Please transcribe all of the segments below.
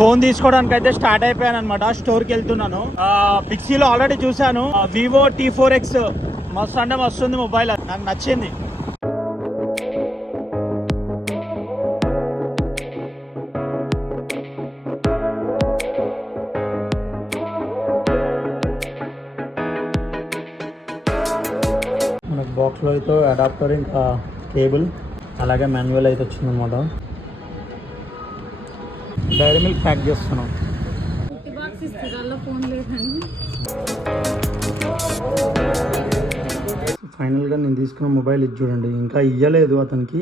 Phone తీసుకోవడానికి అయితే start అయిపోయాను అనమాట. స్టోర్కి వెళ్తున్నాను. పిక్సీలో ఆల్రెడీ చూసాను వివో T4X మస్తు అంటే మస్తు ఉంది మొబైల్, నాకు నచ్చింది. మనకు బాక్స్లో అయితే అడాప్టర్ ఇంకా కేబుల్ అలాగే మాన్యువల్ అయితే వచ్చిందనమాట. డైరీ మిల్క్ ప్యాక్ చేస్తున్నాం. ఫైనల్గా నేను తీసుకున్న మొబైల్ ఇది చూడండి, ఇంకా ఇవ్వలేదు అతనికి.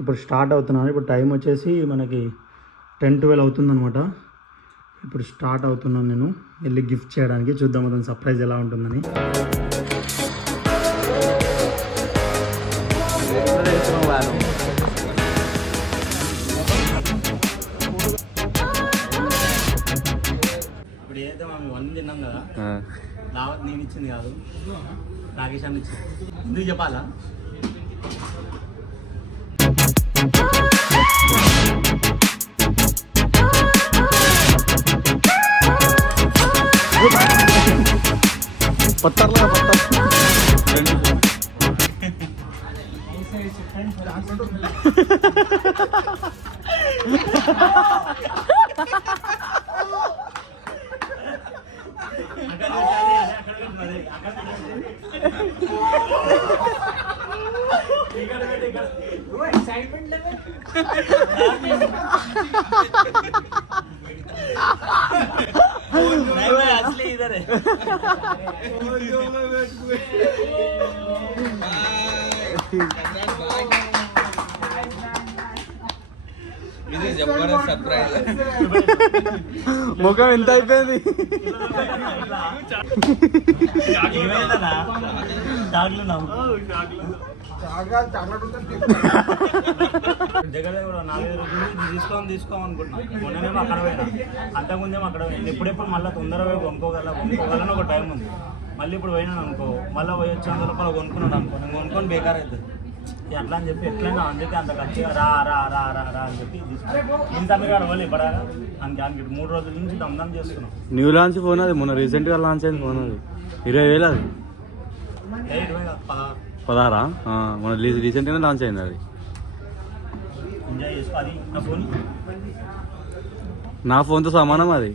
ఇప్పుడు స్టార్ట్ అవుతున్నాను. ఇప్పుడు టైం వచ్చేసి మనకి 10-12 అవుతుందన్నమాట. ఇప్పుడు స్టార్ట్ అవుతున్నాను నేను వెళ్ళి గిఫ్ట్ చేయడానికి. చూద్దాం అతని సర్ప్రైజ్ ఎలా ఉంటుందని. ఇప్పుడు ఏదైతే మేము 1 తిన్నాం కదా, దావత్ నేను ఇచ్చింది కాదు, రాకేష్ అని ఇచ్చింది. ఎందుకు చెప్పాలా? పత్తర్లా असली इधर है. ఇది జబర్దస్త్ సర్ప్రైజ్. ముఖం ఎంత అయిపోయింది. దగ్గర దగ్గర 4-5 రోజులు తీసుకోమనుకుంటున్నాను. మొన్ననేమో అక్కడ పోయినా, అంతకుముందేమో అక్కడ పోయినా. ఎప్పుడెప్పుడు మళ్ళీ తొందరగా కొనుక్కోగలని ఒక టైం ఉంది. మళ్ళీ ఇప్పుడు పోయినాను అనుకో, మళ్ళీ పోయి వచ్చి అందులో కొనుక్కున్నాను అనుకో, నేను కొనుక్కొని బేకార్ అవుతుంది. అట్లా అని చెప్పి ఎట్లయినా అందుకే అంత ఖర్చుగా రా రా రా రా రా అని చెప్పి తీసుకున్నాను. ఇంత మీరు వాళ్ళు ఇవ్వడారా అందుకే 3 రోజుల నుంచి దమ్దం చేస్తున్నాం. న్యూ లాంచ్ ఫోన్ అది, మొన్న రీసెంట్గా లాంచ్ అయిన ఫోన్ అది. 20,000 అది. 16 మన రీసెంట్గానే లాంచ్ అయింది అది. ఎంజాయ్ చేసుకో. అది నా ఫోన్తో సమానం అది.